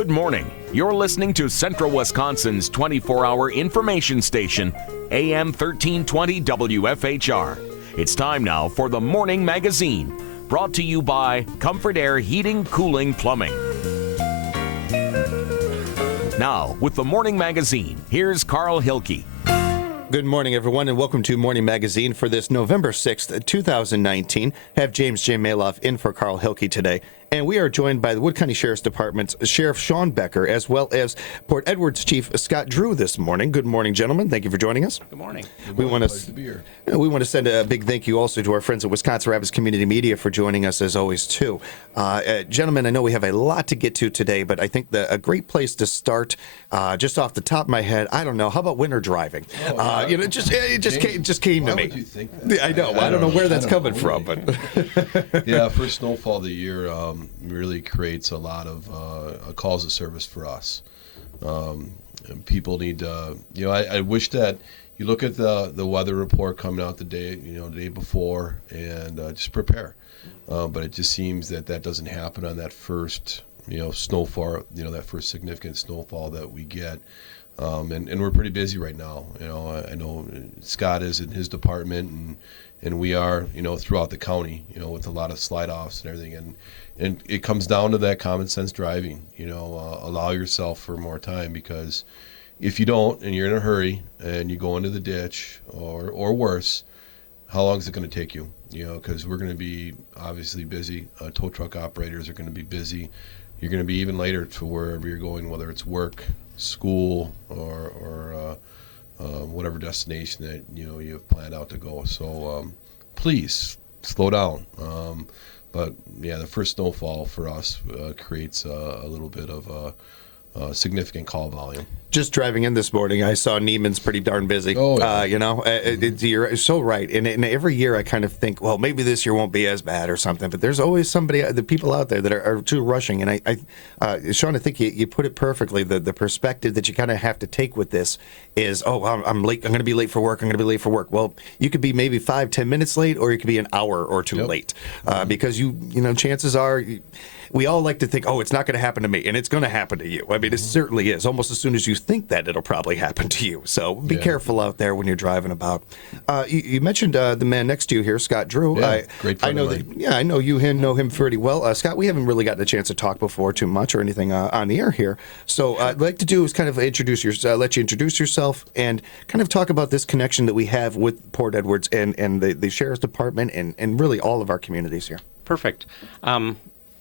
Good morning. You're listening to Central Wisconsin's 24-hour information station, AM 1320 WFHR. It's time now for the Morning Magazine, brought to you by Comfort Air Heating, Cooling, Plumbing. Now, with the Morning Magazine, here's Carl Hilke. Good morning, everyone, and welcome to Morning Magazine for this November 6th, 2019. Have James J. Maloff in for Carl Hilke today. And we are joined by the Wood County Sheriff's Department's Sheriff Shawn Becker, as well as Port Edwards Chief Scott Drew this morning. Good morning, gentlemen. Thank you for joining us. Good morning. We want to be here. We want to send a big thank you also to our friends at Wisconsin Rapids Community Media for joining us as always, too. Gentlemen, I know we have a lot to get to today, but I think a great place to start, just off the top of my head, I don't know, how about winter driving? It just came to me. Why would you think that? I know. I don't know where that's coming from, but yeah, first snowfall of the year really creates a lot of calls of service for us. And people need to, I wish that you look at the weather report coming out the day before and just prepare. But it just seems that doesn't happen on that first, snowfall, that first significant snowfall that we get. And we're pretty busy right now. I know Scott is in his department and we are, throughout the county, with a lot of slide offs and everything. And it comes down to that common sense driving, allow yourself for more time, because if you don't and you're in a hurry and you go into the ditch or worse, how long is it going to take you? Because we're going to be obviously busy. Tow truck operators are going to be busy. You're going to be even later to wherever you're going, whether it's work, school, or whatever destination that you have planned out to go. So please slow down. But yeah, the first snowfall for us creates a little bit of a significant call volume. just driving in this morning, I saw Neiman's pretty darn busy. Oh, yeah. You're so right. And every year I kind of think, well, maybe this year won't be as bad or something. But there's always the people out there that are too rushing. And Shawn, I think you put it perfectly. The perspective that you kind of have to take with this is, I'm late. I'm going to be late for work. Well, you could be maybe 5-10 minutes late, or you could be an hour or two late, because chances are. We all like to think, it's not going to happen to me, and it's going to happen to you. I mean, it certainly is. Almost as soon as you think that, it'll probably happen to you. So be careful out there when you're driving about. You mentioned the man next to you here, Scott Drew. Yeah, great friend I know of mine. I know you know him pretty well. Scott, we haven't really gotten a chance to talk before too much or anything on the air here. So I'd like to do is kind of let you introduce yourself and kind of talk about this connection that we have with Port Edwards and the Sheriff's Department and really all of our communities here. Perfect.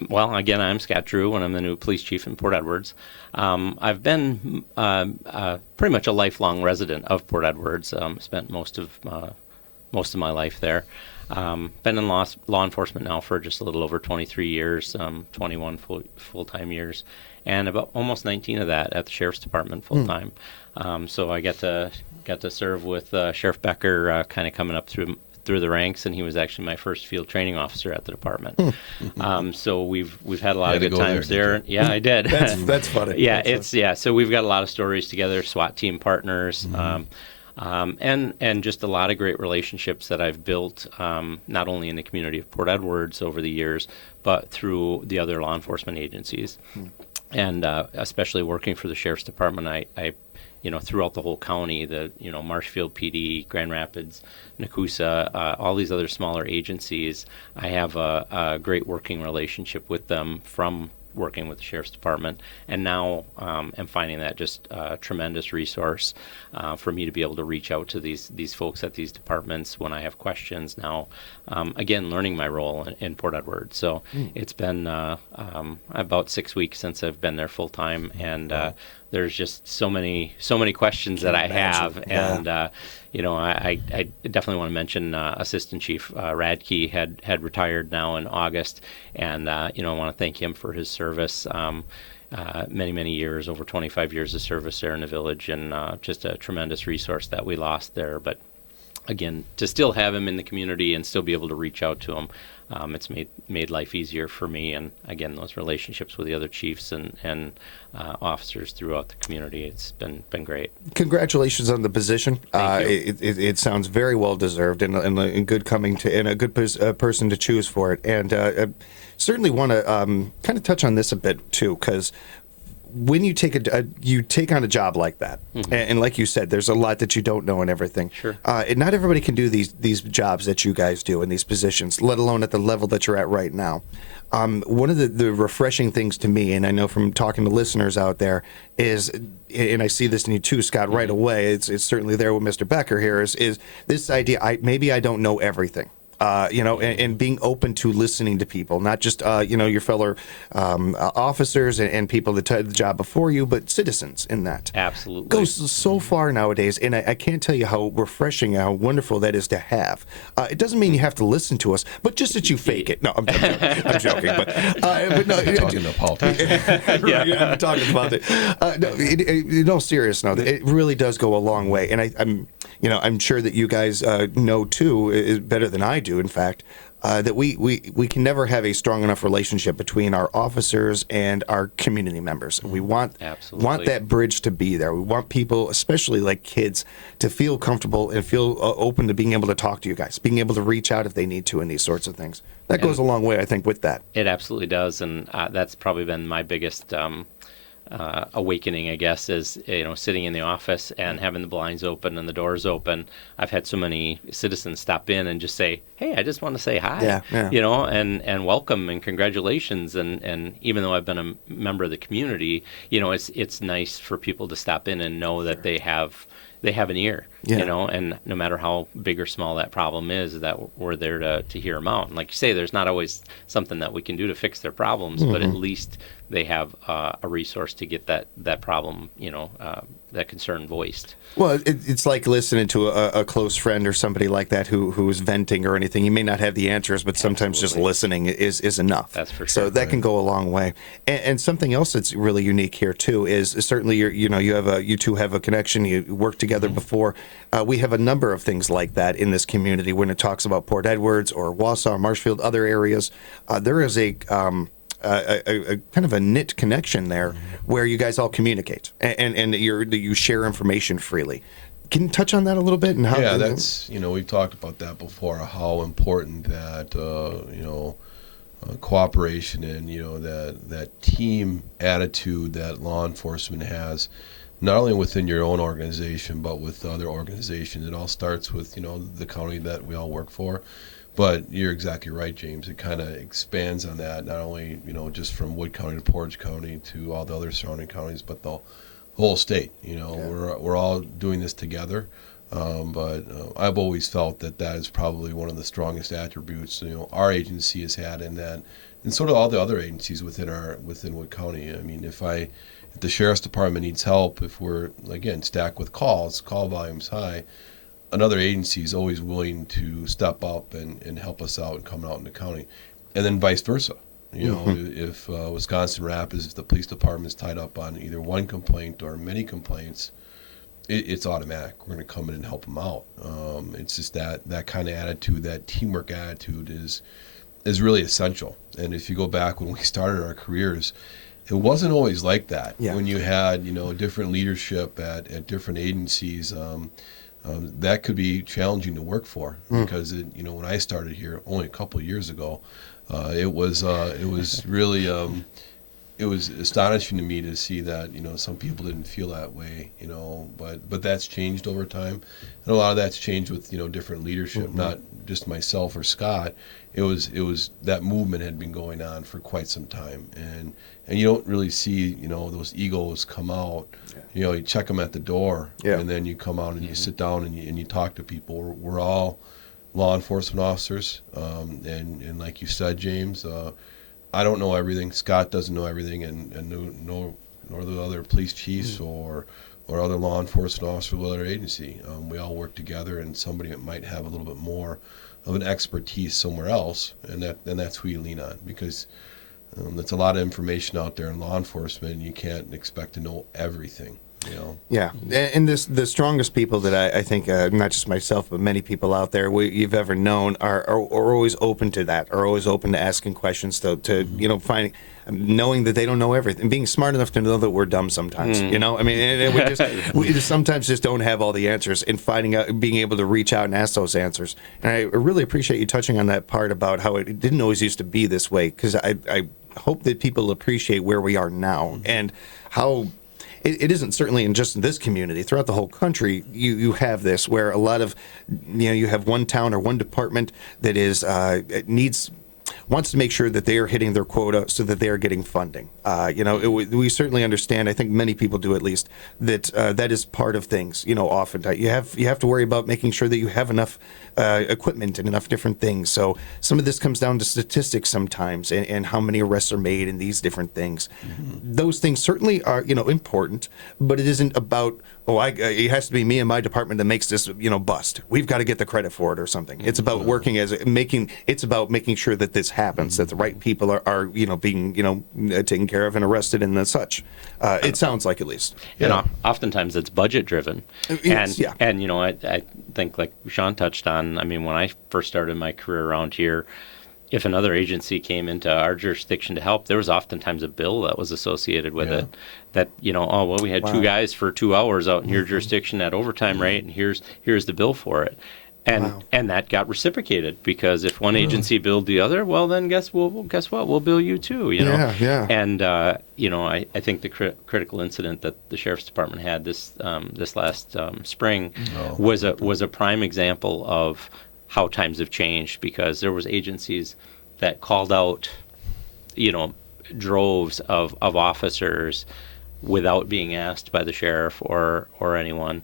Well, again, I'm Scott Drew, and I'm the new police chief in Port Edwards. I've been pretty much a lifelong resident of Port Edwards. Spent most of my life there. Been in law enforcement now for just a little over 23 years, 21 full-time years, and about almost 19 of that at the Sheriff's Department full-time. So I got to serve with Sheriff Becker, kind of coming up through the ranks, and he was actually my first field training officer at the department. So we've had a lot of good times there. Yeah, I did. That's funny. So we've got a lot of stories together, SWAT team partners, and just a lot of great relationships that I've built, not only in the community of Port Edwards over the years, but through the other law enforcement agencies. And especially working for the Sheriff's Department, I throughout the whole county, Marshfield PD, Grand Rapids, Nakusa, all these other smaller agencies, I have a great working relationship with them from working with the Sheriff's Department, and now am finding that just a tremendous resource for me to be able to reach out to these folks at these departments when I have questions now. Again, learning my role in Port Edwards. So it's been about 6 weeks since I've been there full time, and there's just so many questions that I have, and I definitely want to mention Assistant Chief Radke had retired now in August, and I want to thank him for his service. Many years, over 25 years of service there in the village, and just a tremendous resource that we lost there. But again, to still have him in the community and still be able to reach out to him, it's made life easier for me. And again, those relationships with the other chiefs and officers throughout the community, it's been great. Congratulations on the position. Thank you. It sounds very well deserved and good coming to and a good person to choose for it. And certainly want to kind of touch on this a bit too, because when you take you take on a job like that, and like you said, there's a lot that you don't know and everything. Sure. And not everybody can do these jobs that you guys do in these positions, let alone at the level that you're at right now. One of the refreshing things to me, and I know from talking to listeners out there, is, and I see this in you too, Scott, right away. It's certainly there with Mr. Becker here. Is this idea? Maybe I don't know everything. And being open to listening to people, not just, your fellow officers and people that did the job before you, but citizens in that. Absolutely. Goes so far nowadays, and I can't tell you how refreshing, how wonderful that is to have. It doesn't mean you have to listen to us, but just that you fake it. No, I'm joking. But no, Talking to politicians. I'm talking about it. No, in all seriousness, no, it really does go a long way, and I'm sure that you guys know too, is better than I do. In fact, that we can never have a strong enough relationship between our officers and our community members. We want that bridge to be there. We want people, especially like kids, to feel comfortable and feel open to being able to talk to you guys, being able to reach out if they need to, and these sorts of things. That goes a long way, I think, with that. It absolutely does, and that's probably been my biggest awakening, I guess, is sitting in the office and having the blinds open and the doors open. I've had so many citizens stop in and just say, "Hey, I just want to say hi," and welcome and congratulations. And even though I've been a member of the community, it's nice for people to stop in and know that they have an ear, and no matter how big or small that problem is, that we're there to hear them out. And like you say, there's not always something that we can do to fix their problems, but at least they have a resource to get that problem, that concern voiced. Well, it's like listening to a close friend or somebody like that who's venting or anything. You may not have the answers, but sometimes just listening is enough. That's for sure. So that can go a long way. And something else that's really unique here too is certainly you two have a connection. You worked together before. We have a number of things like that in this community when it talks about Port Edwards or Wausau, Marshfield, other areas. There is a kind of a knit connection there where you guys all communicate and you share information freely. Can you touch on that a little bit? And how? Yeah, that's we've talked about that before. How important that cooperation and that team attitude that law enforcement has, not only within your own organization but with other organizations. It all starts with the county that we all work for. But you're exactly right, James. It kind of expands on that, not only just from Wood County to Portage County to all the other surrounding counties, but the whole state. We're all doing this together. But I've always felt that is probably one of the strongest attributes our agency has had, and sort of all the other agencies within Wood County. I mean, if the sheriff's department needs help, if we're again stacked with call volume's high, another agency is always willing to step up and help us out and come out in the county, and then vice versa. If Wisconsin Rapids, if the police department is tied up on either one complaint or many complaints, it's automatic. We're going to come in and help them out. It's just that kind of attitude, that teamwork attitude is really essential. And if you go back when we started our careers, it wasn't always like that. Yeah. When you had different leadership at different agencies. That could be challenging to work for because when I started here only a couple of years ago, it was really it was astonishing to me to see that some people didn't feel that way, but that's changed over time, and a lot of that's changed with different leadership, not just myself or Scott. It was that movement had been going on for quite some time, and you don't really see those egos come out. You check them at the door, and then you come out and you sit down and you talk to people. We're all law enforcement officers, and like you said, James, I don't know everything. Scott doesn't know everything, and nor the other police chiefs or other law enforcement officers with other agency. We all work together, and somebody that might have a little bit more of an expertise somewhere else, and that's who you lean on, because there's a lot of information out there in law enforcement, and you can't expect to know everything. Yeah, and the strongest people that I think, not just myself, but many people out there you've ever known are always open to that, are always open to asking questions, to finding, knowing that they don't know everything, being smart enough to know that we're dumb sometimes. I mean, and we just sometimes just don't have all the answers, and finding out, being able to reach out and ask those answers. And I really appreciate you touching on that part about how it didn't always used to be this way, because hope that people appreciate where we are now and how it isn't certainly in just in this community. Throughout the whole country, you have this where a lot of, you have one town or one department that is wants to make sure that they are hitting their quota so that they are getting funding. We certainly understand, I think many people do at least, that that is part of things. Often you have to worry about making sure that you have enough equipment and enough different things. So some of this comes down to statistics sometimes and how many arrests are made and these different things. Mm-hmm. Those things certainly are, important, but it isn't about, it has to be me and my department that makes this, bust. We've got to get the credit for it or something. It's about it's about making sure that this happens, that the right people are being, taken care of and arrested and such. It sounds like, at least. Oftentimes it's budget driven. And I think, like Shawn touched on, when I first started my career around here, if another agency came into our jurisdiction to help, there was oftentimes a bill that was associated with it that, we had two guys for 2 hours out in your jurisdiction at overtime rate, and here's the bill for it. And that got reciprocated, because if one agency billed the other, well, then guess what? We'll bill you too. And I think the critical incident that the sheriff's department had this last spring was a prime example of how times have changed, because there was agencies that called out, droves of officers without being asked by the sheriff or anyone.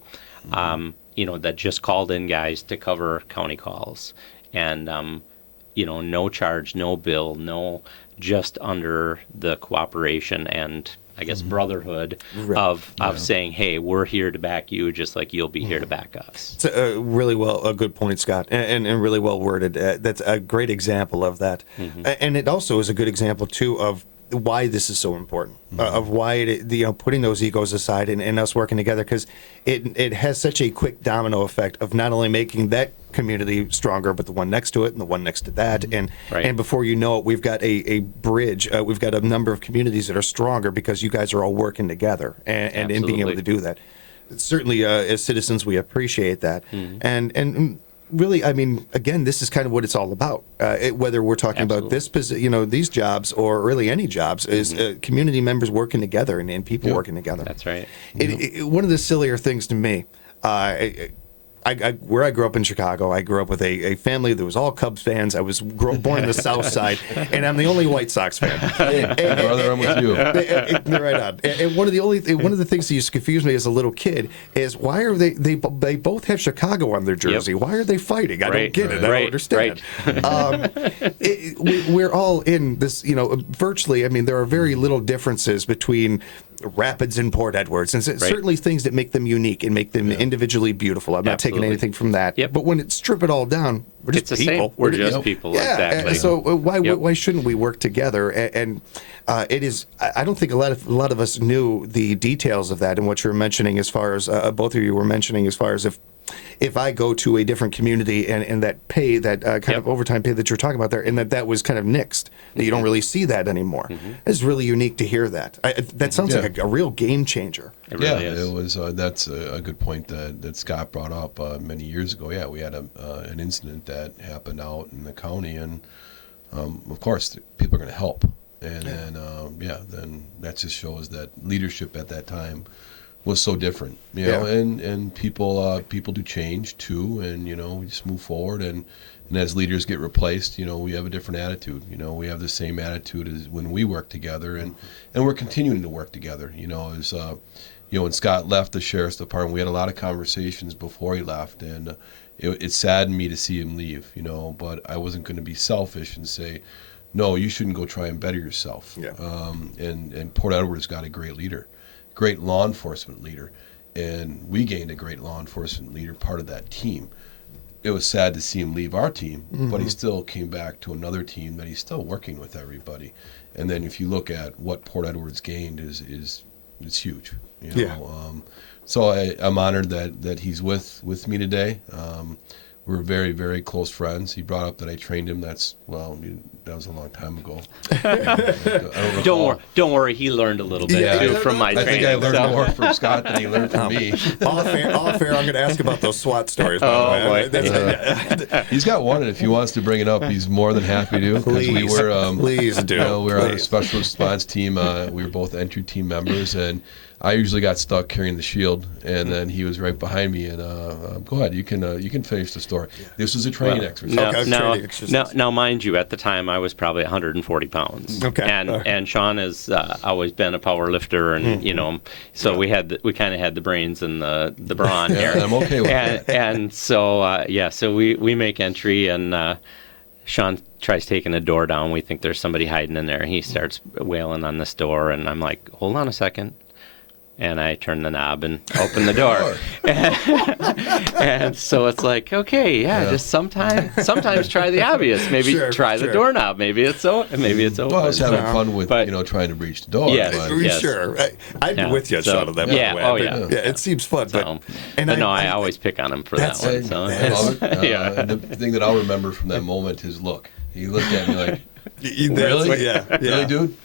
That just called in guys to cover county calls, and no charge, no bill, just under the cooperation and, I guess, brotherhood of saying, hey, we're here to back you just like you'll be here to back us. It's a good point, Scott, and really well worded. That's a great example of that. Mm-hmm. And it also is a good example, too, of why this is so important, of why putting those egos aside and us working together, because it has such a quick domino effect of not only making that community stronger, but the one next to it and the one next to that, and before you know it, we've got a bridge. We've got a number of communities that are stronger because you guys are all working together and in being able to do that. Certainly, as citizens, we appreciate that, and really, again, this is kind of what it's all about. Whether we're talking about this, these jobs, or really any jobs, is community members working together and people working together. That's right. One of the sillier things to me, where I grew up in Chicago, I grew up with a family that was all Cubs fans. I was born in the South Side, and I'm the only White Sox fan. Brother, I'm with you. Right on. And one of the things that used to confuse me as a little kid is, why are they both have Chicago on their jersey? Yep. Why are they fighting? I don't get it. I don't understand. We're all in this, virtually. There are very little differences between Rapids and Port Edwards, and certainly things that make them unique and make them individually beautiful. I'm not taking anything from that. Yep. But when it strip it all down, we're just people. We're just people. Exactly. So why shouldn't we work together? And it is. I don't think a lot of us knew the details of that and what you were mentioning, as far as both of you were mentioning, as far as if I go to a different community and that pay, that kind of overtime pay that you're talking about there, and that was kind of nixed, that you don't really see that anymore. It's really unique to hear that. That sounds like a real game changer. It really is. It was. That's a good point that Scott brought up many years ago. Yeah, we had an incident that happened out in the county, and of course people are going to help, and then that just shows that leadership at that time was so different, and people do change too, and we just move forward, and as leaders get replaced, we have a different attitude. We have the same attitude as when we work together, and we're continuing to work together. As when Scott left the sheriff's department, we had a lot of conversations before he left, and it saddened me to see him leave. But I wasn't going to be selfish and say, no, you shouldn't go try and better yourself. Yeah. And Port Edwards got a great leader. Great law enforcement leader, and we gained a great law enforcement leader, part of that team. It was sad to see him leave our team, but he still came back to another team that he's still working with everybody. And then if you look at what Port Edwards gained, is it's huge. So I'm honored that he's with me today. we're very, very close friends. He brought up that I trained him. That was a long time ago. Don't worry. He learned a little bit too from my training. I think I learned more from Scott than he learned from me. All fair, I'm going to ask about those SWAT stories. Boy. He's got one, and if he wants to bring it up, he's more than happy to. Please, please do. We were on a special response team. We were both entry team members, and I usually got stuck carrying the shield, and then he was right behind me. And go ahead, you can finish the story. This was a training exercise. Now, mind you, at the time I was probably 140 pounds. Okay. And Shawn has always been a power lifter, and so we kind of had the brains and the brawn here. I'm okay with that. And so so we make entry, and Shawn tries taking a door down. We think there's somebody hiding in there. He starts wailing on this door, and I'm like, hold on a second. And I turn the knob and open the door. And so it's like, okay, just sometimes try the obvious. Maybe try the doorknob. Maybe it's open. Well, I was having fun with trying to reach the door. Yes. Sure. I'd be with you, Shawn, on that. It seems fun. I always pick on him for that one. So. And the thing that I'll remember from that moment, his look. He looked at me like, really? Really, dude?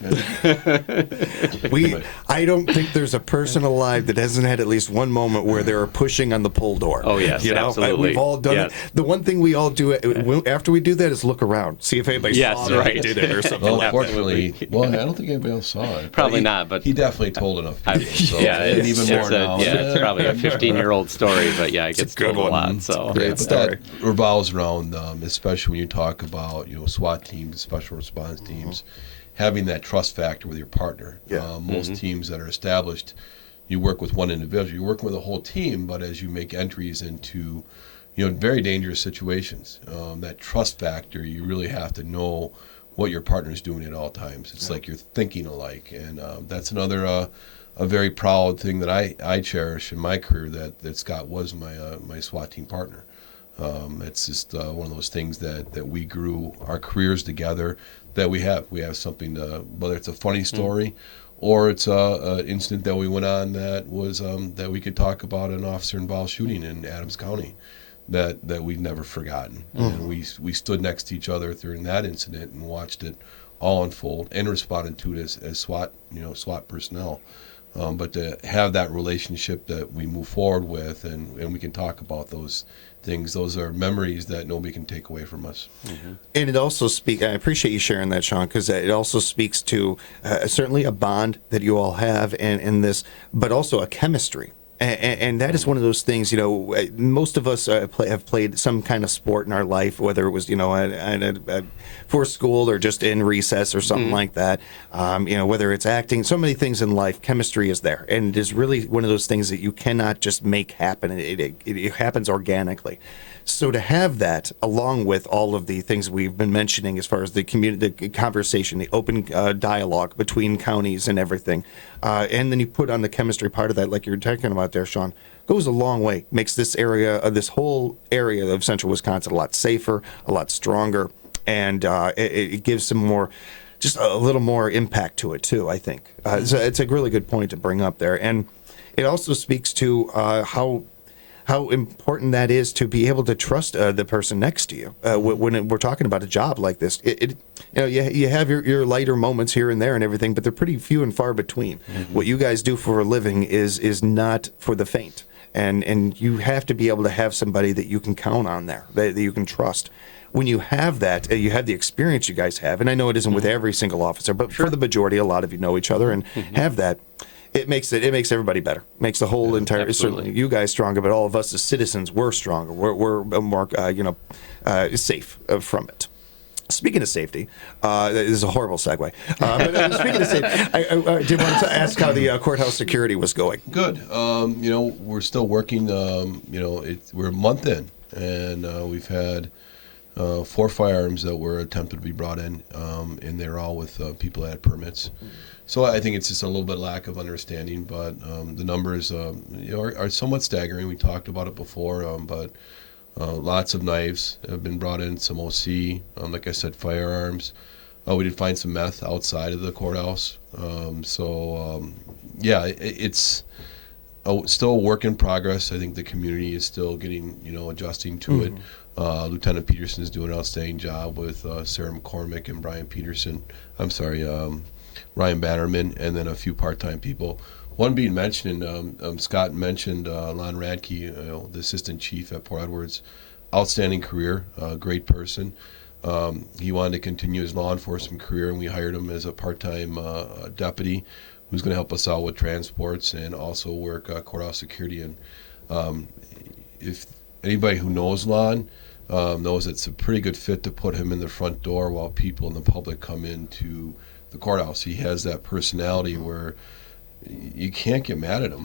I don't think there's a person alive that hasn't had at least one moment where they were pushing on the pull door. Oh, yes, absolutely. We've all done it. The one thing we all do after we do that is look around, see if anybody saw that did it or something. Well, unfortunately, I don't think anybody else saw it. Probably not, but he definitely told enough people. And even more now. It's probably a 15-year-old story, but it gets told a lot. So great story. That revolves around, especially when you talk about SWAT teams, special response teams, having that trust factor with your partner. Most teams that are established, you work with one individual. You're working with a whole team, but as you make entries into very dangerous situations, that trust factor, you really have to know what your partner's doing at all times. It's like you're thinking alike, and that's another a very proud thing that I cherish in my career, that Scott was my SWAT team partner. It's just one of those things that we grew our careers together, that we have something to, whether it's a funny story or it's an incident that we went on that was that we could talk about, an officer involved shooting in Adams County that we've never forgotten. And we stood next to each other during that incident and watched it all unfold and responded to it as SWAT personnel. But to have that relationship that we move forward with, and we can talk about those things, those are memories that nobody can take away from us. And it also speaks, I appreciate you sharing that, Shawn, because it also speaks to certainly a bond that you all have in this, but also a chemistry. And that is one of those things, most of us have played some kind of sport in our life, whether it was, for school or just in recess or something like that. Whether it's acting, so many things in life, chemistry is there. And it is really one of those things that you cannot just make happen. It happens organically. So to have that, along with all of the things we've been mentioning as far as the community, the conversation, the open dialogue between counties and everything, and then you put on the chemistry part of that, like you're talking about there, Shawn, goes a long way. Makes this area, this whole area of central Wisconsin, a lot safer, a lot stronger, and it gives some more, just a little more impact to it too, I think. So it's a really good point to bring up there. And it also speaks to how important that is to be able to trust the person next to you when we're talking about a job like this. You have your lighter moments here and there and everything, but they're pretty few and far between. What you guys do for a living is not for the faint, and you have to be able to have somebody that you can count on there, that you can trust. When you have that, you have the experience you guys have, and I know it isn't with every single officer, but for the majority, a lot of you know each other and have that. It makes everybody better. Makes the whole entire, certainly you guys stronger, but all of us as citizens, we're stronger. We're more safe from it. Speaking of safety, this is a horrible segue. But speaking of safety, I did want to ask how the courthouse security was going. Good. We're still working. We're a month in, and we've had 4 firearms that were attempted to be brought in, and they're all with people that had permits. So I think it's just a little bit lack of understanding, but the numbers are somewhat staggering. We talked about it before, but lots of knives have been brought in, some OC, like I said, firearms. We did find some meth outside of the courthouse. It's still a work in progress. I think the community is still getting, adjusting to it. Lieutenant Peterson is doing an outstanding job with Sarah McCormick and Ryan Bannerman, and then a few part-time people. One being mentioned, Scott mentioned Lon Radke, the assistant chief at Port Edwards. Outstanding career, great person. He wanted to continue his law enforcement career, and we hired him as a part-time deputy who's going to help us out with transports and also work courthouse security. And if anybody who knows Lon knows it's a pretty good fit to put him in the front door while people in the public come into the courthouse. He has that personality where you can't get mad at him.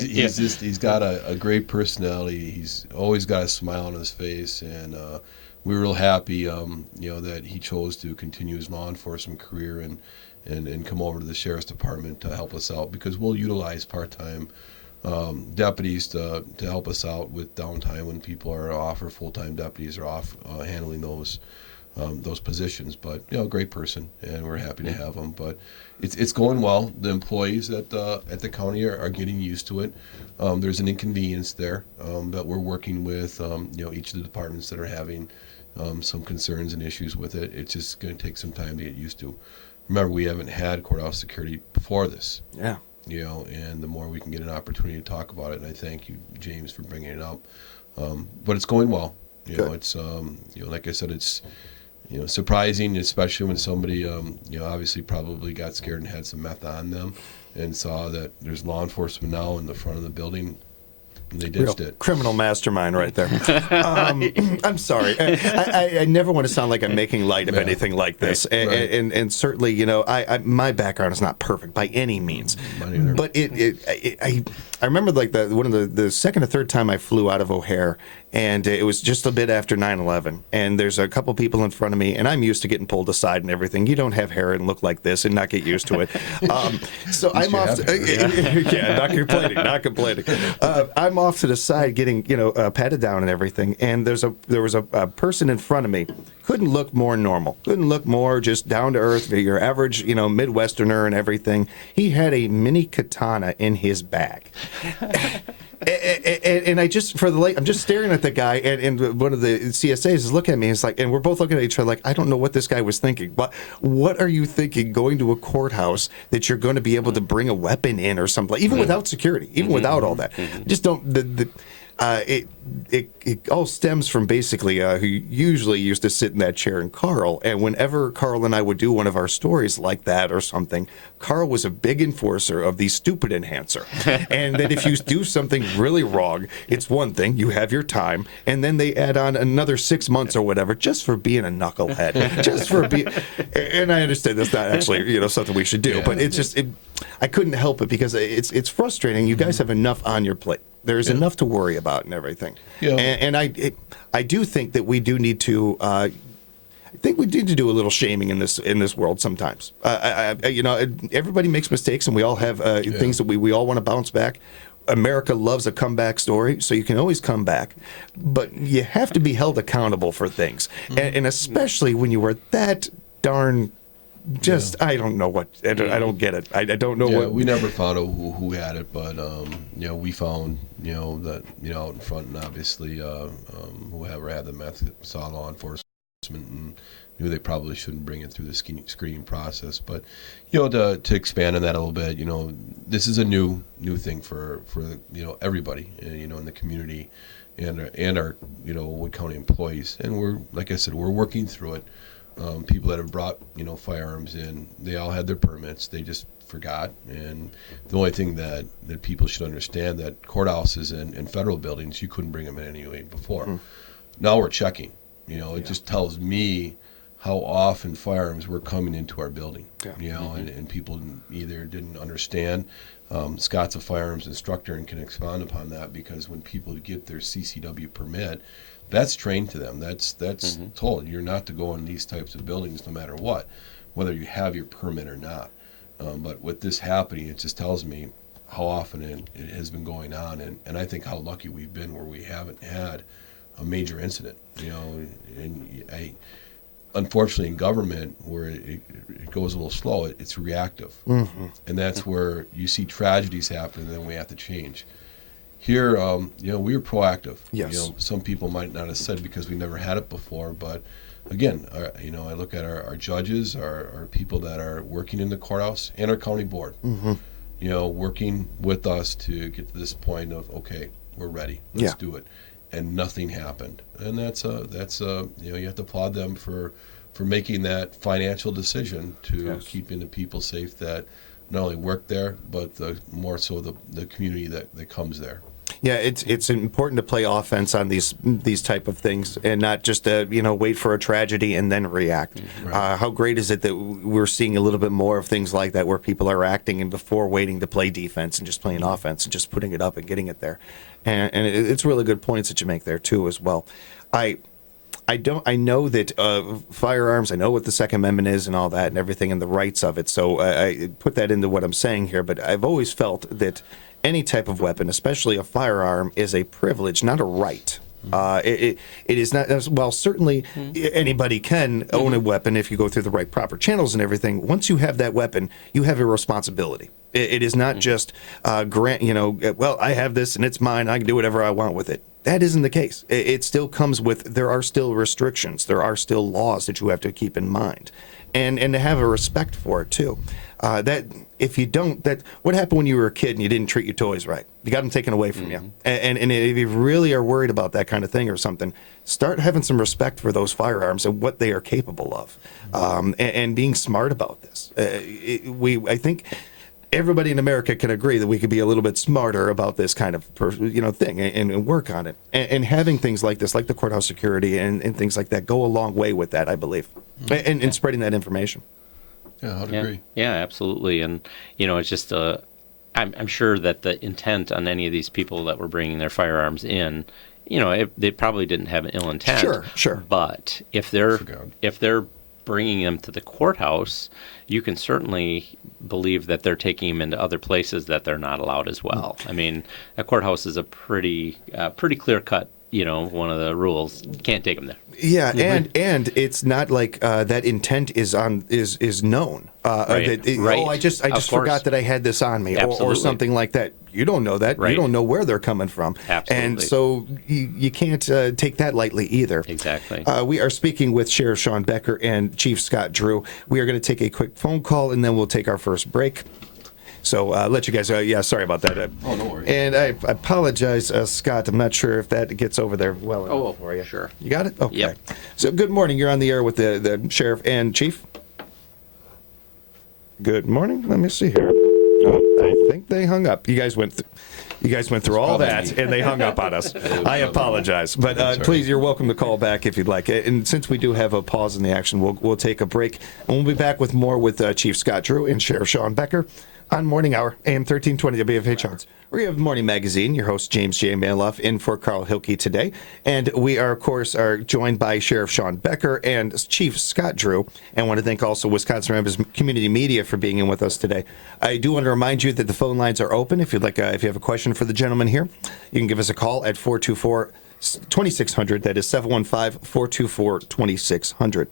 He's got a great personality. He's always got a smile on his face, and we're real happy, that he chose to continue his law enforcement career and come over to the sheriff's department to help us out, because we'll utilize part-time deputies to help us out with downtime when people are off, or full-time deputies are off handling those positions. But great person, and we're happy to have him. But it's going well. The employees at the county are getting used to it. There's an inconvenience there that we're working with each of the departments that are having some concerns and issues with it. It's just going to take some time to get used to. Remember, we haven't had courthouse security before this. Yeah. And the more we can get an opportunity to talk about it, and I thank you, James, for bringing it up. But it's going well. It's like I said, it's surprising, especially when somebody obviously probably got scared and had some meth on them, and saw that there's law enforcement now in the front of the building. And they ditched it. Criminal mastermind right there. I'm sorry. I never want to sound like I'm making light of anything like this. Right. And certainly, my background is not perfect by any means. Mine either. But I remember like the second or third time I flew out of O'Hare, and it was just a bit after 9/11, and there's a couple people in front of me, and I'm used to getting pulled aside and everything. You don't have hair and look like this and not get used to it. So I'm off. Not complaining. I'm off to the side getting patted down and everything, and there was a person in front of me. Couldn't look more normal. Couldn't look more just down to earth, your average Midwesterner and everything. He had a mini katana in his bag. And I just I'm just staring at the guy, and one of the CSAs is looking at me. It's like, and we're both looking at each other like, I don't know what this guy was thinking. But what are you thinking going to a courthouse that you're going to be able to bring a weapon in or something, even without security, even without all that? Just don't. It all stems from basically who usually used to sit in that chair, and Carl. And whenever Carl and I would do one of our stories like that or something, Carl was a big enforcer of the stupid enhancer. And that if you do something really wrong, it's one thing, you have your time, and then they add on another 6 months or whatever just for being a knucklehead. Just for being. And I understand that's not actually something we should do, but it's just I couldn't help it because it's frustrating. You guys have enough on your plate. There's enough to worry about and everything. Yeah. And I do think that we do need to. I think we need to do a little shaming in this world sometimes. Everybody makes mistakes, and we all have things that we all want to bounce back. America loves a comeback story, so you can always come back, but you have to be held accountable for things, and especially when you were that darn. I don't know what. I don't get it. I don't know what. We never found out who had it, but we found that out in front, and obviously whoever had the meth saw law enforcement and knew they probably shouldn't bring it through the screening process. But to expand on that a little bit, this is a new thing for everybody, in the community, and our Wood County employees, and we're, like I said, we're working through it. People that have brought firearms in, they all had their permits, they just forgot. And the only thing that people should understand, that courthouses and federal buildings, you couldn't bring them in anyway before. Now we're checking. It just tells me how often firearms were coming into our building. And people either didn't understand. Scott's a firearms instructor and can expound upon that, because when people get their CCW permit, that's trained to them. That's told. You're not to go in these types of buildings no matter what, whether you have your permit or not. But with this happening, it just tells me how often it has been going on, and I think how lucky we've been where we haven't had a major incident. And unfortunately in government, where it goes a little slow, it's reactive. And that's where you see tragedies happen, and then we have to change. Here, we were proactive. Yes. Some people might not have said because we never had it before, but again, I look at our judges, our people that are working in the courthouse, and our county board. Working with us to get to this point of, okay, we're ready, let's do it, and nothing happened, and that's you have to applaud them for making that financial decision to keeping the people safe that not only work there, but more so the community that comes there. Yeah, it's important to play offense on these type of things and not just wait for a tragedy and then react. Right. How great is it that we're seeing a little bit more of things like that where people are acting and before waiting to play defense and just playing offense and just putting it up and getting it there. And it's really good points that you make there too as well. I know that firearms, I know what the Second Amendment is and all that and everything and the rights of it. So I put that into what I'm saying here, but I've always felt that any type of weapon, especially a firearm, is a privilege, not a right. It is not, well, certainly anybody can own a weapon if you go through the right proper channels and everything. Once you have that weapon, you have a responsibility. It is not just well, I have this and it's mine, I can do whatever I want with it. That isn't the case. It still comes with, there are still restrictions. There are still laws that you have to keep in mind. And to have a respect for it too. That if you don't, what happened when you were a kid and you didn't treat your toys right? You got them taken away from you. And if you really are worried about that kind of thing or something, start having some respect for those firearms and what they are capable of, and being smart about this. I think everybody in America can agree that we could be a little bit smarter about this kind of thing and work on it. And having things like this, like the courthouse security and things like that, go a long way with that, I believe, and spreading that information. Yeah, I'd agree. Yeah, absolutely. And, it's just, I'm sure that the intent on any of these people that were bringing their firearms in, they probably didn't have an ill intent. Sure. But if they're bringing them to the courthouse, you can certainly believe that they're taking them into other places that they're not allowed as well. I mean, a courthouse is a pretty clear-cut, one of the rules. You can't take them there. Yeah, and it's not like that intent is known. Right. Oh, I just forgot that I had this on me, or something like that. You don't know that. Right. You don't know where they're coming from. Absolutely. And so you can't take that lightly either. Exactly. We are speaking with Sheriff Shawn Becker and Chief Scott Drew. We are going to take a quick phone call, and then we'll take our first break. So let you guys, sorry about that. Oh, no worries. And I apologize, Scott. I'm not sure if that gets over there well enough for you. Sure. You got it? Okay. Yep. So good morning. You're on the air with the Sheriff and Chief. Good morning. Let me see here. Oh, I think they hung up. You guys went through all that, and they hung up on us. I apologize. But please, you're welcome to call back if you'd like. And since we do have a pause in the action, we'll take a break. And we'll be back with more with Chief Scott Drew and Sheriff Shawn Becker on Morning Hour, AM 1320 WFHR. We have Morning Magazine, your host James J. Manloff in for Carl Hilke today. And we are, of course, joined by Sheriff Shawn Becker and Chief Scott Drew. And I want to thank also Wisconsin Rapids Community Media for being in with us today. I do want to remind you that the phone lines are open. If you'd like, if you have a question for the gentleman here, you can give us a call at 424-2600. That is 715-424-2600.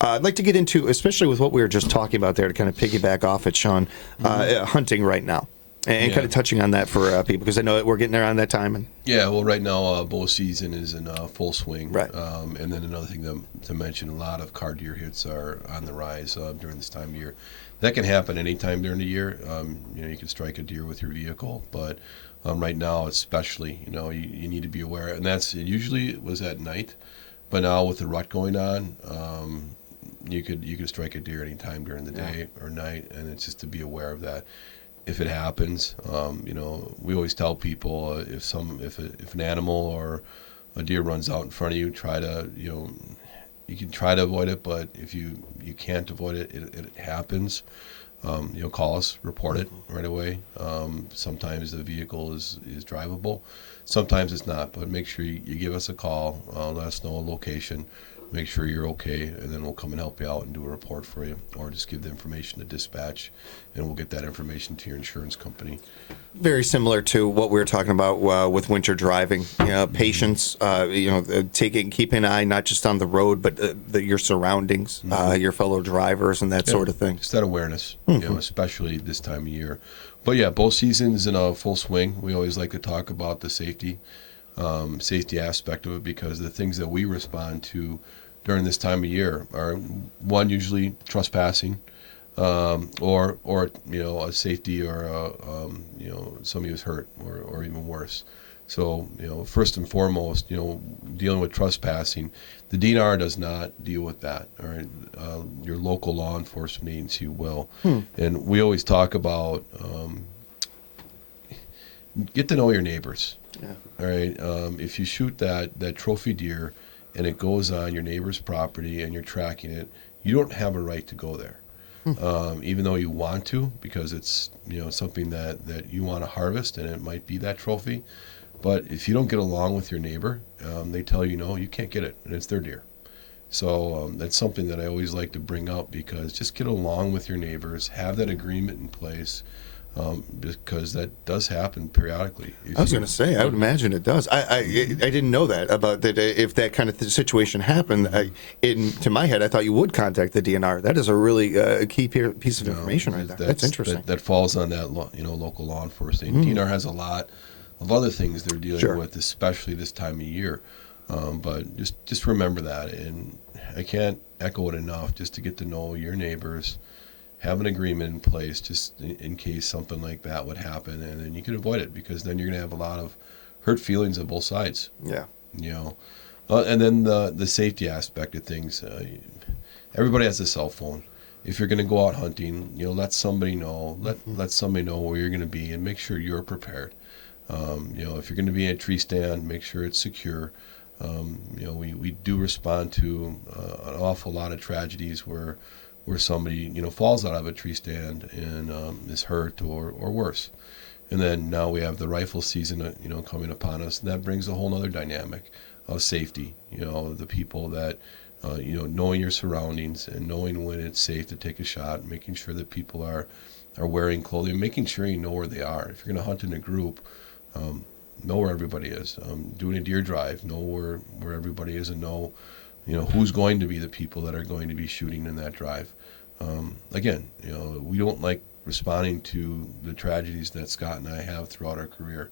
I'd like to get into, especially with what we were just talking about there, to kind of piggyback off at Shawn, hunting right now, and kind of touching on that for people, because I know that we're getting around that time. And yeah, well, right now bow season is in full swing. Right. And then another thing to mention, a lot of car deer hits are on the rise during this time of year. That can happen anytime during the year. You can strike a deer with your vehicle, but right now especially, you need to be aware. And it usually was at night, but now with the rut going on, you could strike a deer anytime during the day or night, and it's just to be aware of that. If it happens, we always tell people if an animal or a deer runs out in front of you, try to you can try to avoid it, but if you can't avoid it, it happens. Call us, report it right away. Sometimes the vehicle is drivable, sometimes it's not, but make sure you give us a call, let us know a location, make sure you're okay, and then we'll come and help you out and do a report for you, or just give the information to dispatch, and we'll get that information to your insurance company. very similar to what we were talking about with winter driving. Patience, keeping an eye not just on the road, but your surroundings, your fellow drivers, and that sort of thing. Just that awareness, especially this time of year But yeah, both seasons in a full swing. We always like to talk about the safety aspect of it, because the things that we respond to during this time of year are, one, usually trespassing, or a safety, or somebody who's hurt, or even worse. So first and foremost, dealing with trespassing, the DNR does not deal with that. All right, your local law enforcement agency will, and we always talk about get to know your neighbors. Yeah. All right, if you shoot that trophy deer and it goes on your neighbor's property and you're tracking it, you don't have a right to go there. Even though you want to, because it's something that you want to harvest, and it might be that trophy. But if you don't get along with your neighbor, they tell you no, you can't get it, and it's their deer. So that's something that I always like to bring up, because just get along with your neighbors, have that agreement in place, because that does happen periodically. I was going to say, I would imagine it does. I didn't know that about that. If that kind of situation happened, to my head, I thought you would contact the DNR. That is a really key piece of information right there. That's interesting. That falls on that local law enforcement. DNR has a lot of other things they're dealing with, especially this time of year. But just remember that, and I can't echo it enough. Just to get to know your neighbors. Have an agreement in place, just in case something like that would happen, and then you can avoid it, because then you're going to have a lot of hurt feelings on both sides. Yeah. And then the safety aspect of things. Everybody has a cell phone. If you're going to go out hunting, let somebody know. Let somebody know where you're going to be, and make sure you're prepared. If you're going to be in a tree stand, make sure it's secure. We do respond to an awful lot of tragedies where somebody falls out of a tree stand and is hurt or worse. And then now we have the rifle season coming upon us, and that brings a whole other dynamic of safety. The people that knowing your surroundings and knowing when it's safe to take a shot, making sure that people are wearing clothing, making sure you know where they are. If you're going to hunt in a group, know where everybody is. Doing a deer drive, know where everybody is, and know who's going to be the people that are going to be shooting in that drive. Again, we don't like responding to the tragedies that Scott and I have throughout our career,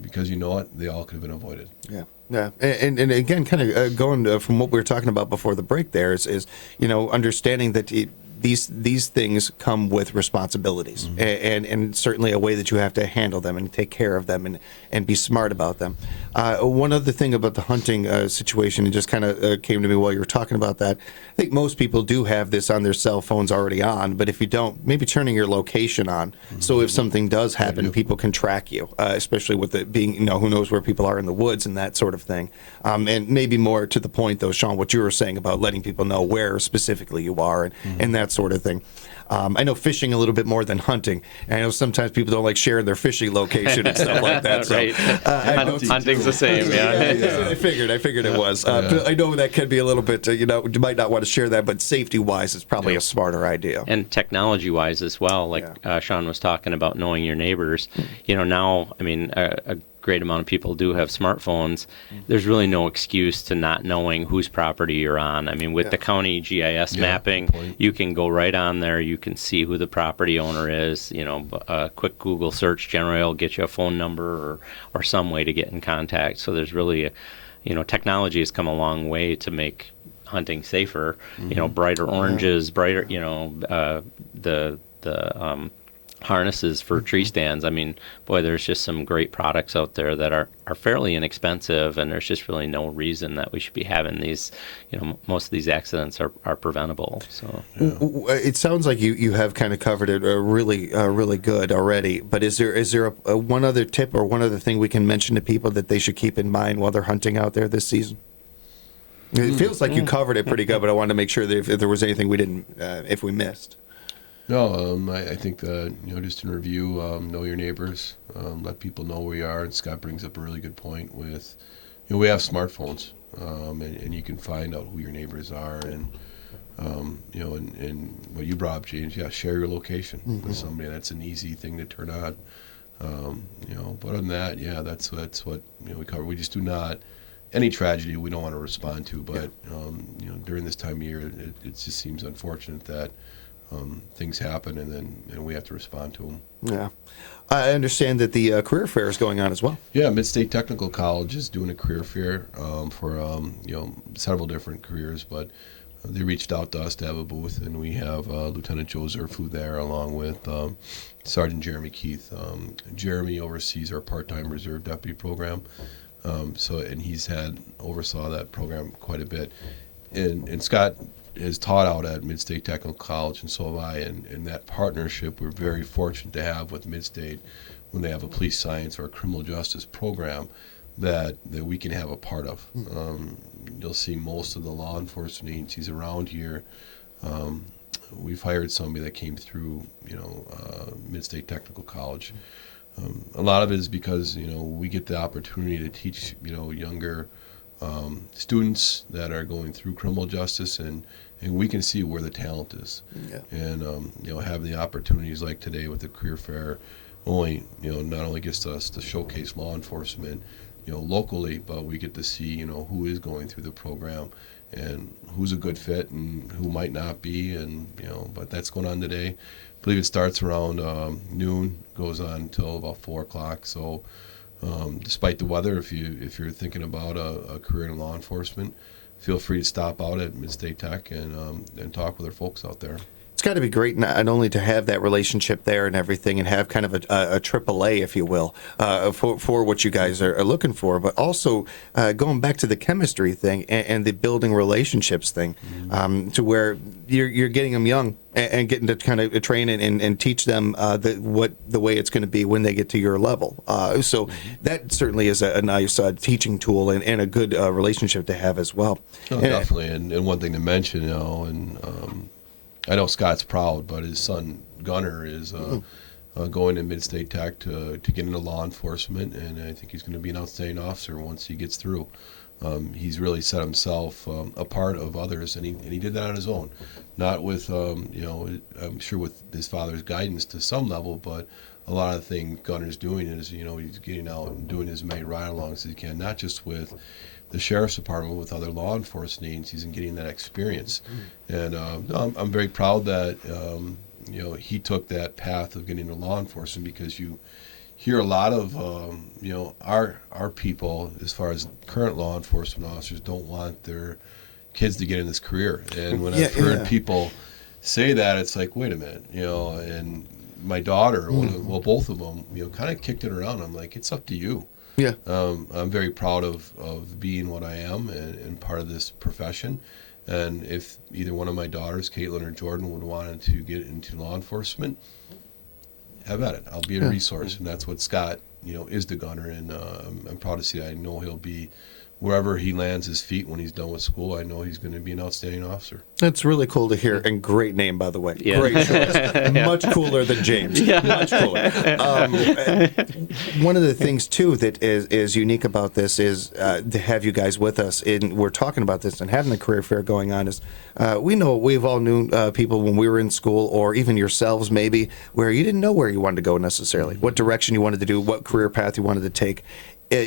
because they all could have been avoided. Yeah. Yeah, and again, kind of going from what we were talking about before the break, there is understanding that these things come with responsibilities, and certainly a way that you have to handle them and take care of them and be smart about them. One other thing about the hunting situation, it just kind of came to me while you were talking about that. I think most people do have this on their cell phones already on, but if you don't, maybe turning your location on, so if something does happen, people can track you, especially with it being, who knows where people are in the woods and that sort of thing. And maybe more to the point, though, Shawn, what you were saying about letting people know where specifically you are and that sort of thing. I know fishing a little bit more than hunting. And I know sometimes people don't like sharing their fishing location and stuff like that. So, right. Hunting's the same, yeah. I figured it was. I know that can be a little bit, you might not want to share that, but safety-wise, it's probably a smarter idea. And technology-wise as well, like Shawn was talking about knowing your neighbors. Now, a great amount of people do have smartphones. There's really no excuse to not knowing whose property you're on. With the county GIS mapping, you can go right on there. You can see who the property owner is. A quick Google search generally will get you a phone number or some way to get in contact. So there's really, technology has come a long way to make hunting safer. Brighter oranges, brighter, the harnesses for tree stands. There's just some great products out there that are fairly inexpensive, and there's just really no reason that we should be having these. Most of these accidents are preventable. So it sounds like you have kind of covered it really good already. But is there a one other tip or one other thing we can mention to people that they should keep in mind while they're hunting out there this season? It feels like you covered it pretty good, but I wanted to make sure that if there was anything we didn't, if we missed. No, I think that, just in review, know your neighbors, let people know where you are. And Scott brings up a really good point with, we have smartphones, and you can find out who your neighbors are. And, and what you brought up, James, share your location with somebody. That's an easy thing to turn on. But other than that, that's what, we cover. We just do not, any tragedy we don't want to respond to, but, during this time of year, it just seems unfortunate that, things happen, and we have to respond to them. Yeah. I understand that the career fair is going on as well. Yeah, Mid-State Technical College is doing a career fair for several different careers, but they reached out to us to have a booth, and we have Lieutenant Joe Zerfu there along with Sergeant Jeremy Keith. Jeremy oversees our part-time reserve deputy program, and he's oversaw that program quite a bit. And Scott has taught out at Mid-State Technical College, and so have I. And that partnership we're very fortunate to have with Mid-State when they have a police science or a criminal justice program that we can have a part of. You'll see most of the law enforcement agencies around here. We've hired somebody that came through, Mid-State Technical College. A lot of it is because, we get the opportunity to teach, younger students that are going through criminal justice, and we can see where the talent is. Yeah. And having the opportunities like today with the career fair not only gets us to showcase law enforcement locally, but we get to see who is going through the program and who's a good fit and who might not be, and but that's going on today. I believe it starts around noon, goes on until about 4:00. So despite the weather, if you're thinking about a career in law enforcement, feel free to stop out at Mid-State Tech and talk with our folks out there. It's got to be great not only to have that relationship there and everything, and have kind of a AAA, if you will, for what you guys are looking for, but also going back to the chemistry thing and the building relationships thing, to where you're getting them young and getting to kind of train and teach them the way it's going to be when they get to your level. So that certainly is a nice teaching tool and a good relationship to have as well. Oh, definitely, and one thing to mention, I know Scott's proud, but his son Gunner is going to Mid-State Tech to get into law enforcement, and I think he's going to be an outstanding officer once he gets through. He's really set himself apart of others, and he did that on his own, not with I'm sure with his father's guidance to some level, but a lot of the things Gunner's doing is he's getting out and doing as many ride-alongs as he can, not just with the sheriff's department, with other law enforcement agencies, and getting that experience. And I'm very proud that he took that path of getting into law enforcement, because you hear a lot of our people, as far as current law enforcement officers, don't want their kids to get in this career. And when I've heard people say that, it's like, wait a minute, and my daughter, both of them, kind of kicked it around. I'm like, it's up to you. Yeah. I'm very proud of being what I am and part of this profession. And if either one of my daughters, Caitlin or Jordan, would want to get into law enforcement, have at it. I'll be a resource, and that's what Scott, is to Gunner. And I'm proud to see that. I know he'll be wherever he lands his feet when he's done with school. I know he's going to be an outstanding officer. That's really cool to hear, and great name, by the way. Yeah. Great choice. Much cooler than James. Much cooler. One of the things, too, that is unique about this is to have you guys with us. We're talking about this and having the career fair going on is we've all known people when we were in school, or even yourselves maybe, where you didn't know where you wanted to go necessarily, what direction you wanted to do, what career path you wanted to take.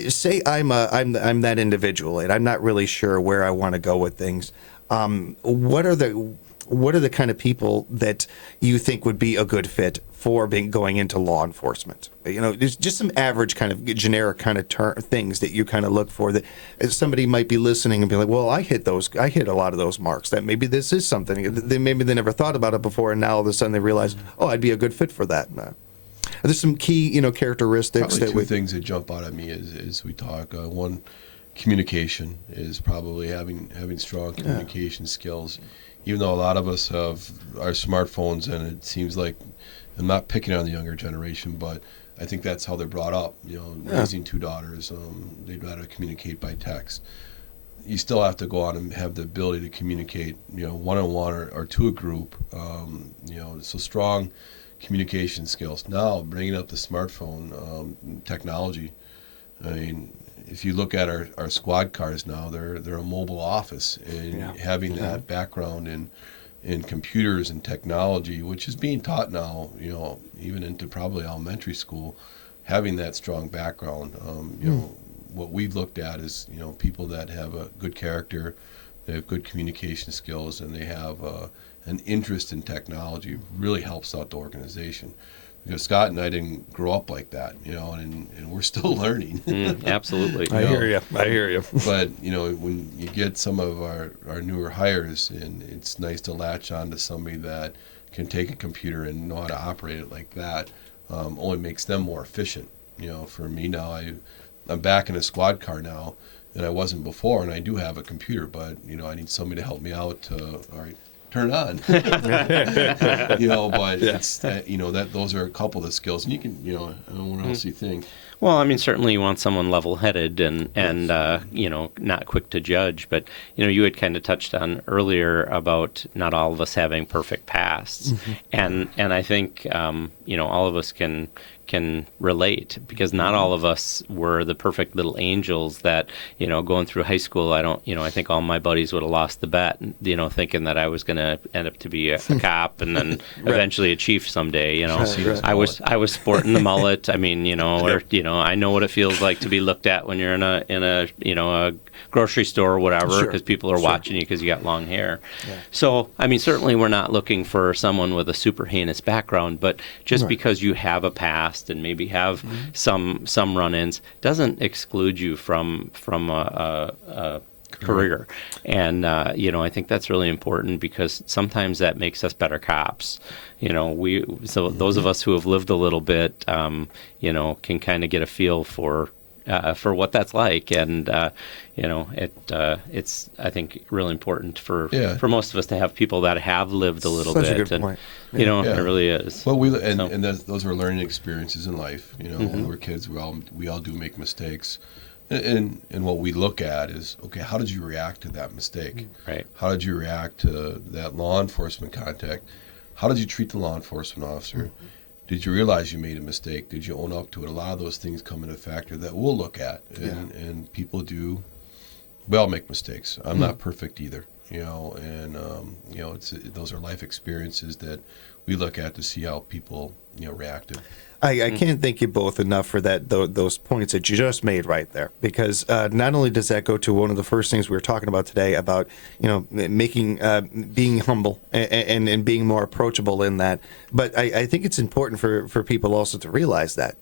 Say I'm that individual and I'm not really sure where I want to go with things. What are the kind of people that you think would be a good fit for going into law enforcement? Just some average kind of generic kind of things that you kind of look for, that somebody might be listening and be like, well, I hit a lot of those marks. That maybe this is something. Maybe they never thought about it before, and now all of a sudden they realize, oh, I'd be a good fit for that. There's some key, characteristics. Probably two things that jump out at me as we talk. One, communication is probably having strong communication skills. Even though a lot of us have our smartphones, and it seems like, I'm not picking on the younger generation, but I think that's how they're brought up. Raising two daughters, they'd rather communicate by text. You still have to go out and have the ability to communicate, one-on-one or to a group. So strong communication skills. Now, bringing up the smartphone technology, I mean, if you look at our squad cars now, they're a mobile office, and having that background in computers and technology, which is being taught now, even into probably elementary school, having that strong background. What we've looked at is, people that have a good character, they have good communication skills, and they have an interest in technology really helps out the organization. Because Scott and I didn't grow up like that, and we're still learning. Absolutely. I hear you. But, when you get some of our newer hires, and it's nice to latch on to somebody that can take a computer and know how to operate it like that, only makes them more efficient. For me now, I'm back in a squad car now than I wasn't before, and I do have a computer, but, I need somebody to help me out to, all right, turn it on. But it's, that those are a couple of the skills. And you can, I don't know what else you think. Well, I mean, certainly you want someone level-headed and not quick to judge. But, you had kind of touched on earlier about not all of us having perfect pasts. And I think, all of us can relate, because not all of us were the perfect little angels that, going through high school, I think all my buddies would have lost the bet, thinking that I was going to end up to be a cop and then eventually a chief someday. I was sporting the mullet. I mean, I know what it feels like to be looked at when you're in a grocery store or whatever, because people are watching you because you got long hair. Yeah. So, I mean, certainly we're not looking for someone with a super heinous background, but just because you have a past and maybe have some run-ins doesn't exclude you from a career. And I think that's really important, because sometimes that makes us better cops. Those of us who have lived a little bit, can kind of get a feel for what that's like, and it's, I think, really important for most of us to have people that have lived a little bit. Such a good point. It really is. Well, those are learning experiences in life. When we're kids, we all do make mistakes, and what we look at is, okay, how did you react to that mistake? Right. How did you react to that law enforcement contact? How did you treat the law enforcement officer? Did you realize you made a mistake? Did you own up to it? A lot of those things come into factor that we'll look at, and people do. We all make mistakes. I'm not perfect either, those are life experiences that we look at to see how people, reacted. I can't thank you both enough for those points that you just made right there, because not only does that go to one of the first things we were talking about today about making being humble and being more approachable in that, but I think it's important for people also to realize that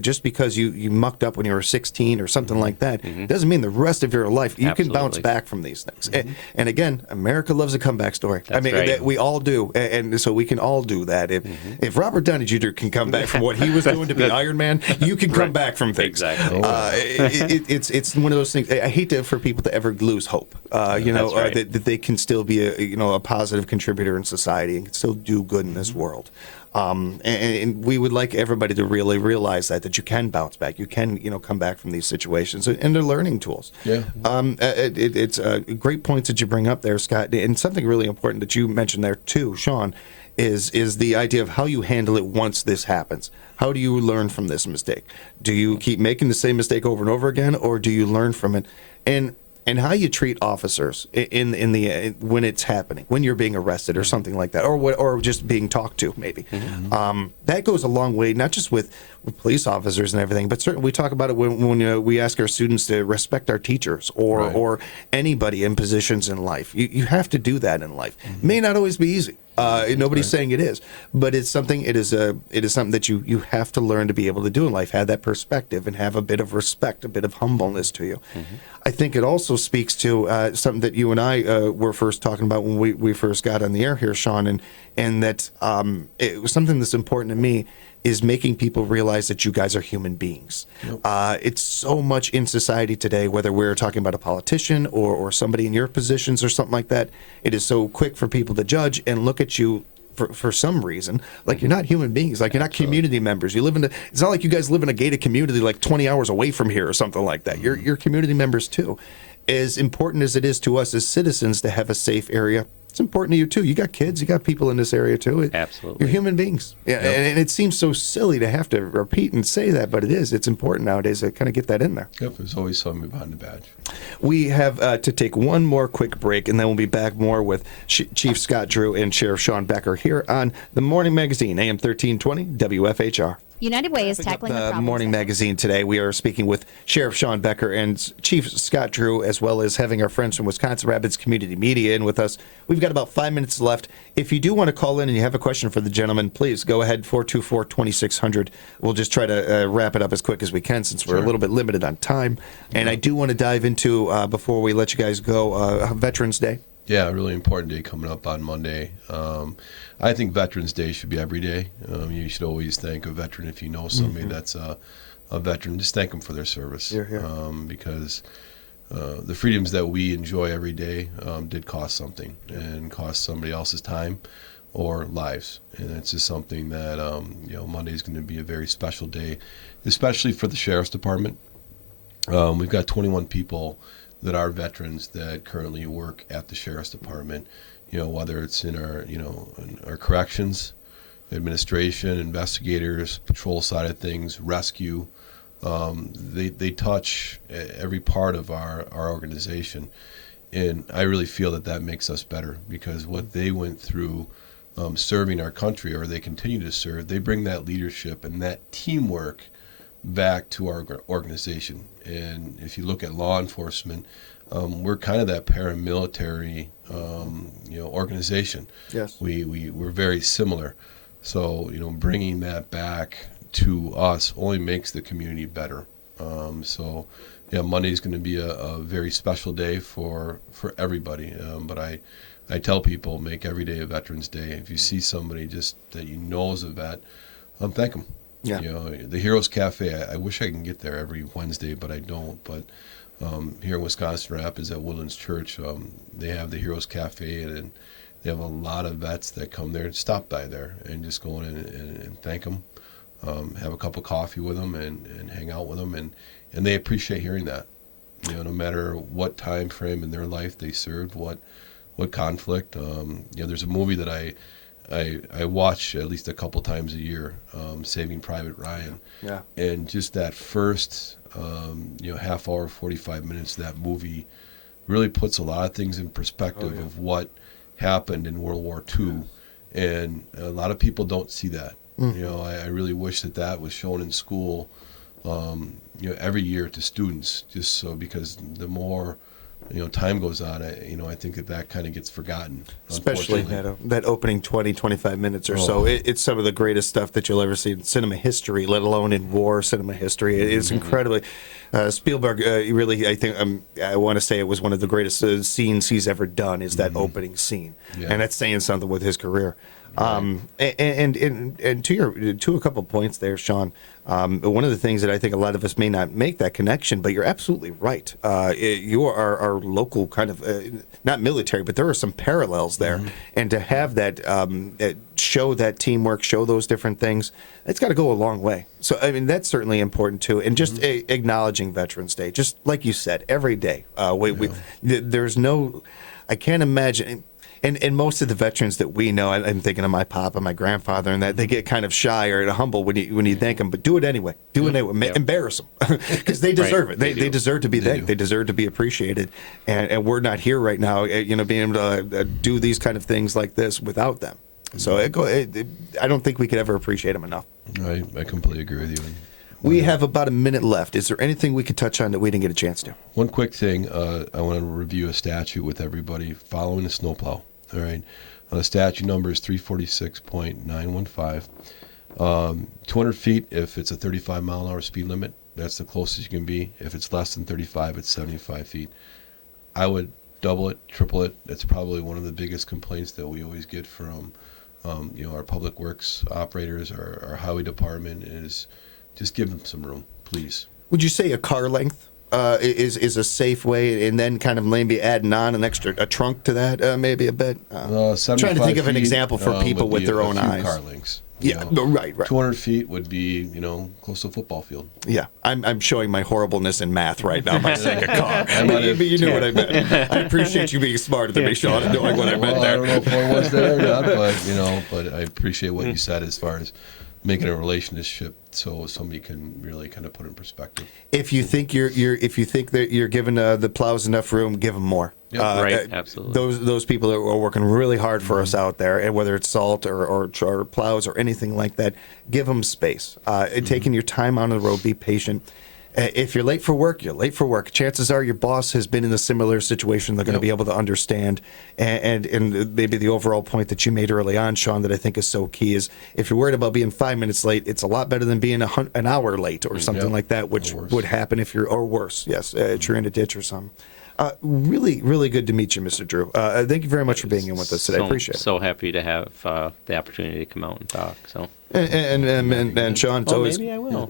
just because you mucked up when you were 16 or something like that doesn't mean the rest of your life you can bounce back from these things. And again, America loves a comeback story. That's right. That we all do, and so we can all do that. If Robert Downey Jr. can come back from what he was doing to be Iron Man, you can come back from things. Exactly. It's one of those things. I hate for people to ever lose hope. That they can still be a positive contributor in society and can still do good in this world. And we would like everybody to really realize that you can bounce back, you can come back from these situations, and they're learning tools. Yeah. It's great points that you bring up there, Scott, and something really important that you mentioned there too, Shawn, is the idea of how you handle it once this happens. How do you learn from this mistake? Do you keep making the same mistake over and over again, or do you learn from it? And how you treat officers in the when it's happening, when you're being arrested or something like that, or just being talked to, maybe. That goes a long way, not just with police officers and everything, but certainly we talk about it when we ask our students to respect our teachers or anybody in positions in life. You have to do that in life. It may not always be easy. Nobody's saying it is, but it's something. It is something that you have to learn to be able to do in life. Have that perspective and have a bit of respect, a bit of humbleness to you. I think it also speaks to something that you and I were first talking about when we first got on the air here, Shawn, and that it was something that's important to me. Is making people realize that you guys are human beings. Yep. It's so much in society today, whether we're talking about a politician or somebody in your positions or something like that, it is so quick for people to judge and look at you for some reason like you're not human beings, like you're not community members. You live it's not like you guys live in a gated community like 20 hours away from here or something like that. You're community members too. As important as it is to us as citizens to have a safe area, it's important to you too. You got kids, you got people in this area too. Absolutely. You're human beings. Yeah, yep. And it seems so silly to have to repeat and say that, but it is. It's important nowadays to kind of get that in there. Yep, there's always something behind the badge. We have to take one more quick break, and then we'll be back more with Chief Scott Drew and Sheriff Shawn Becker here on the Morning Magazine, AM 1320, WFHR. United Way is Wrapping up tackling the the problem. morning magazine today. We are speaking with Sheriff Shawn Becker and Chief Scott Drew, as well as having our friends from Wisconsin Rapids Community Media in with us. We've got about 5 minutes left. If you do want to call in and you have a question for the gentleman, please go ahead, 424-2600. We'll just try to wrap it up as quick as we can since we're a little bit limited on time. And I do want to dive into, before we let you guys go, Veterans Day. Yeah, a really important day coming up on Monday. I think Veterans Day should be every day. You should always thank a veteran if you know somebody that's a veteran. Just thank them for their service. Because the freedoms that we enjoy every day did cost something and cost somebody else's time or lives. And it's just something that, Monday is going to be a very special day, especially for the Sheriff's Department. We've got 21 people that are veterans that currently work at the Sheriff's Department, whether it's in our corrections, administration, investigators, patrol side of things, rescue. They touch every part of our organization. And I really feel that makes us better because what they went through serving our country, or they continue to serve, they bring that leadership and that teamwork back to our organization. And if you look at law enforcement, we're kind of that paramilitary, organization. Yes. We're very similar. So, bringing that back to us only makes the community better. Monday is going to be a very special day for everybody. But I tell people, make every day a Veterans Day. If you see somebody just that is a vet, thank them. Yeah. The Heroes Cafe, I wish I can get there every Wednesday, but I don't. But here in Wisconsin Rapids at Woodlands Church, they have the Heroes Cafe, and they have a lot of vets that come there and stop by there and just go in and thank them, have a cup of coffee with them and hang out with them. And they appreciate hearing that, no matter what time frame in their life they served, what conflict. There's a movie that I watch at least a couple times a year, Saving Private Ryan. Yeah. And just that first, half hour, 45 minutes, that movie really puts a lot of things in perspective of what happened in World War II. And a lot of people don't see that. I really wish that was shown in school, every year to students, just so, because the more time goes on, I think that kind of gets forgotten. Especially that opening 20, 25 minutes or so. It's some of the greatest stuff that you'll ever see in cinema history, let alone in war cinema history. It is incredibly. Spielberg, really, I think, I want to say it was one of the greatest scenes he's ever done, is that opening scene. Yeah. And that's saying something with his career. Right. And to a couple points there, Shawn, one of the things that I think a lot of us may not make that connection, but you're absolutely right. You are our local kind of, not military, but there are some parallels there. And to have that, show that teamwork, show those different things, it's got to go a long way. So, I mean, that's certainly important too. And just acknowledging Veterans Day, just like you said, every day. There's no, I can't imagine. And most of the veterans that we know, I'm thinking of my papa, my grandfather, and that they get kind of shy or humble when you thank them. But do it anyway. Do it anyway. Embarrass them because they deserve it. They deserve to be thanked. They deserve to be appreciated. And we're not here right now, being able to do these kind of things like this without them. So I don't think we could ever appreciate them enough. I completely agree with you. We have about a minute left. Is there anything we could touch on that we didn't get a chance to? One quick thing. I want to review a statute with everybody following a snowplow. All right. The statute number is 346.915. 200 feet if it's a 35-mile-an-hour speed limit. That's the closest you can be. If it's less than 35, it's 75 feet. I would double it, triple it. That's probably one of the biggest complaints that we always get from our public works operators, our highway department, is just give them some room, please. Would you say a car length is a safe way, and then kind of maybe adding on a trunk to that, maybe a bit? Trying to think of an example for people with their own eyes. Car lengths. Yeah, right. 200 feet would be, close to a football field. Yeah, I'm showing my horrible's in math right now by saying a car. But you knew what I meant. I appreciate you being smarter than me, Shawn, and knowing what I meant there. I don't know if I was there or not, but I appreciate what you said as far as making a relationship so somebody can really kind of put it in perspective. If you think if you think that you're giving the plows enough room, give them more. Yep. Right, absolutely. Those people are working really hard for us out there, and whether it's salt or plows or anything like that, give them space. Taking your time on the road, be patient. If you're late for work, you're late for work. Chances are your boss has been in a similar situation. They're going to be able to understand. And maybe the overall point that you made early on, Shawn, that I think is so key is if you're worried about being 5 minutes late, it's a lot better than being an hour late or something like that, which would happen if you're, or worse, yes, if you're in a ditch or something. Really, really good to meet you, Mr. Drew. Thank you very much for being in with us today. I appreciate it. So happy to have the opportunity to come out and talk. So. And Shawn, it's always maybe I will.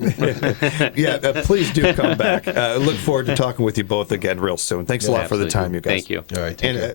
yeah. Please do come back. Look forward to talking with you both again real soon. Thanks a lot for the time, you guys. Thank you. All right. Take care.